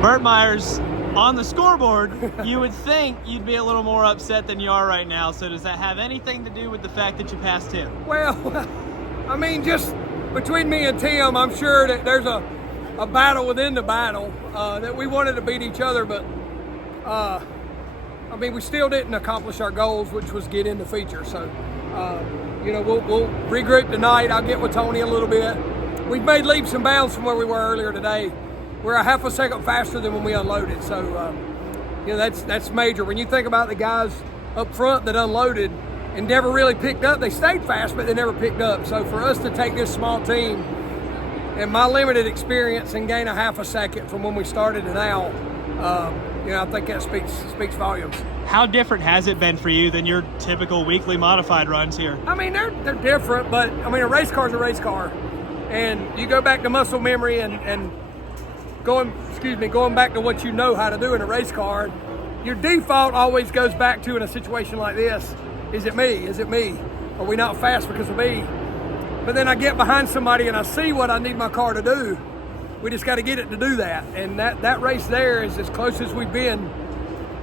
Burt Myers on the scoreboard, you would think you'd be a little more upset than you are right now. So does that have anything to do with the fact that you passed him? Well, I mean, just between me and Tim, I'm sure that there's a battle within the battle that we wanted to beat each other, but I mean, we still didn't accomplish our goals, which was get in the feature. So, you know, we'll regroup tonight. I'll get with Tony a little bit. We've made leaps and bounds from where we were earlier today. We're a half a second faster than when we unloaded. So, you know, that's major. When you think about the guys up front that unloaded and never really picked up, they stayed fast, but they never picked up. So for us to take this small team and my limited experience and gain a half a second from when we started to now, you know, I think that speaks volumes. How different has it been for you than your typical weekly modified runs here? I mean, they're different, but I mean, a race car's a race car. And you go back to muscle memory and going back to what you know how to do in a race car, your default always goes back to, in a situation like this, is it me? Is it me? Are we not fast because of me? But then I get behind somebody and I see what I need my car to do. We just got to get it to do that. And that race there is as close as we've been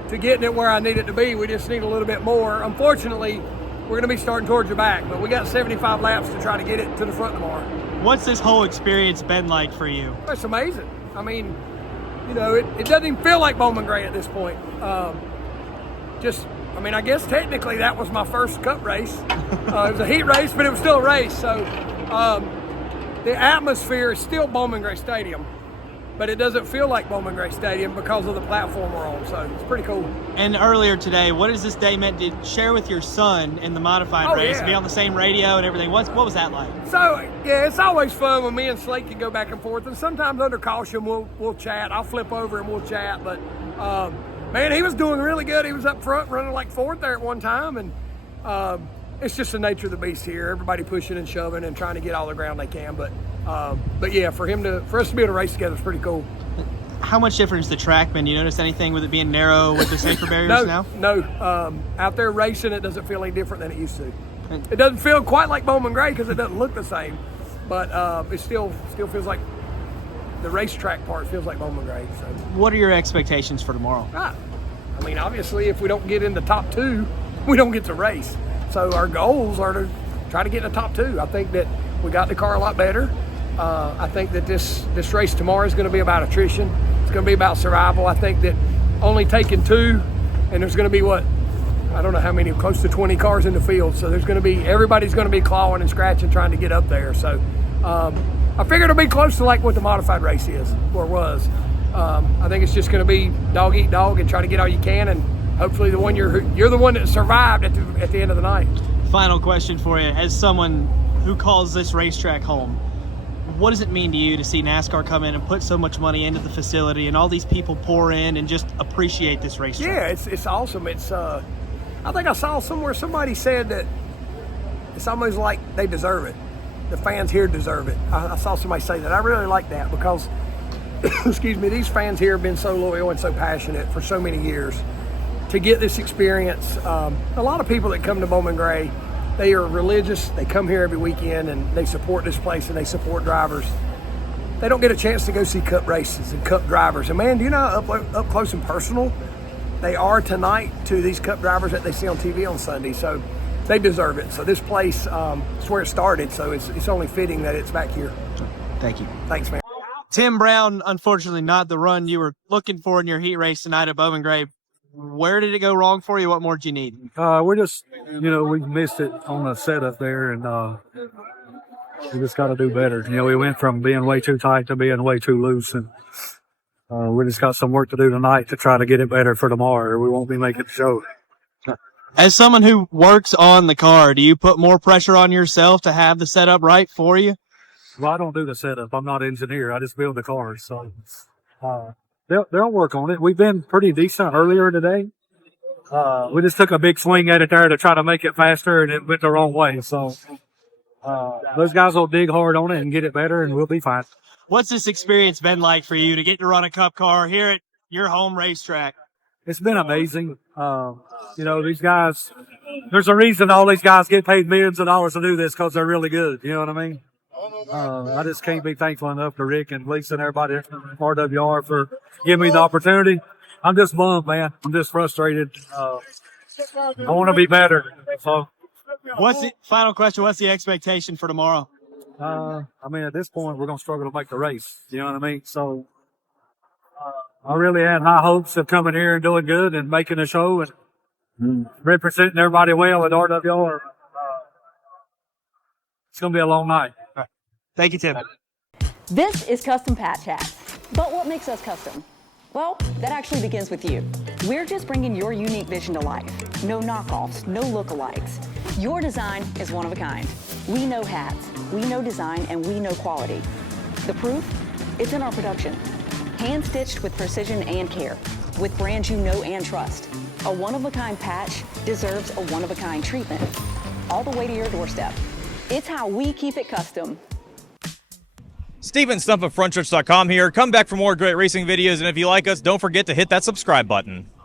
to getting it where I need it to be. We just need a little bit more. Unfortunately, we're going to be starting towards the back, but we got 75 laps to try to get it to the front tomorrow. What's this whole experience been like for you? It's amazing. I mean, you know, it doesn't even feel like Bowman Gray at this point. I mean, I guess technically that was my first cup race. It was a heat race, but it was still a race. So the atmosphere is still Bowman Gray Stadium, but it doesn't feel like Bowman Gray Stadium because of the platform we're on. So it's pretty cool. And earlier today, what has this day meant to share with your son in the modified race, yeah. be on the same radio and everything? What was that like? So, yeah, it's always fun when me and Slate can go back and forth. And sometimes under caution, we'll chat. I'll flip over and we'll chat. But, man, he was doing really good. He was up front running like fourth there at one time. And it's just the nature of the beast here. Everybody pushing and shoving and trying to get all the ground they can. But yeah, for us to be able to race together is pretty cool. How much different is the track been? You notice anything with it being narrow with the safer barriers now? No. Out there racing, it doesn't feel any different than it used to. It doesn't feel quite like Bowman Gray because it doesn't look the same, but it still feels like the racetrack part feels like Bowman Gray. So, what are your expectations for tomorrow? I mean, obviously, if we don't get in the top two, we don't get to race. So our goals are to try to get in the top two. I think that we got the car a lot better. I think that this race tomorrow is going to be about attrition. It's going to be about survival. I think that only taking two, and there's going to be I don't know how many, close to 20 cars in the field. So everybody's going to be clawing and scratching trying to get up there. So I figured it'll be close to like what the modified race is, or was. I think it's just going to be dog eat dog and try to get all you can, and hopefully the one you're the one that survived at the end of the night. Final question for you, as someone who calls this racetrack home, what does it mean to you to see NASCAR come in and put so much money into the facility and all these people pour in and just appreciate this racetrack? Yeah, it's awesome. It's I think I saw somewhere somebody said that it's almost like they deserve it. The fans here deserve it. I saw somebody say that. I really like that because, excuse me, these fans here have been so loyal and so passionate for so many years. To get this experience, a lot of people that come to Bowman Gray, they are religious. They come here every weekend and they support this place and they support drivers. They don't get a chance to go see cup races and cup drivers. And man, do you know how up close and personal they are tonight to these cup drivers that they see on TV on Sunday? So they deserve it. So this place, it's where it started. So it's only fitting that it's back here. Thank you. Thanks, man. Tim Brown, unfortunately not the run you were looking for in your heat race tonight at Bowman Gray. Where did it go wrong for you? What more do you need? We just, we missed it on the setup there, and we just got to do better. We went from being way too tight to being way too loose, and we just got some work to do tonight to try to get it better for tomorrow, or we won't be making the show. As someone who works on the car, do you put more pressure on yourself to have the setup right for you? Well, I don't do the setup. I'm not an engineer. I just build the cars. So they'll work on it. We've been pretty decent earlier today. We just took a big swing at it there to try to make it faster, and it went the wrong way. So those guys will dig hard on it and get it better, and we'll be fine. What's this experience been like for you to get to run a cup car here at your home racetrack? It's been amazing. These guys, there's a reason all these guys get paid millions of dollars to do this, because they're really good. You know what I mean? I just can't be thankful enough to Rick and Lisa and everybody at RWR for giving me the opportunity. I'm just bummed, man. I'm just frustrated. I want to be better. So, What's the final question? What's the expectation for tomorrow? I mean, at this point, we're going to struggle to make the race. You know what I mean? So, I really had high hopes of coming here and doing good and making a show and representing everybody well at RWR. It's going to be a long night. Thank you, Tim. This is Custom Patch Hats. But what makes us custom? Well, that actually begins with you. We're just bringing your unique vision to life. No knockoffs, no lookalikes. Your design is one of a kind. We know hats, we know design, and we know quality. The proof? It's in our production. Hand-stitched with precision and care, with brands you know and trust. A one-of-a-kind patch deserves a one-of-a-kind treatment, all the way to your doorstep. It's how we keep it custom. Steven Stump of Frontstretch.com here. Come back for more great racing videos, and if you like us, don't forget to hit that subscribe button.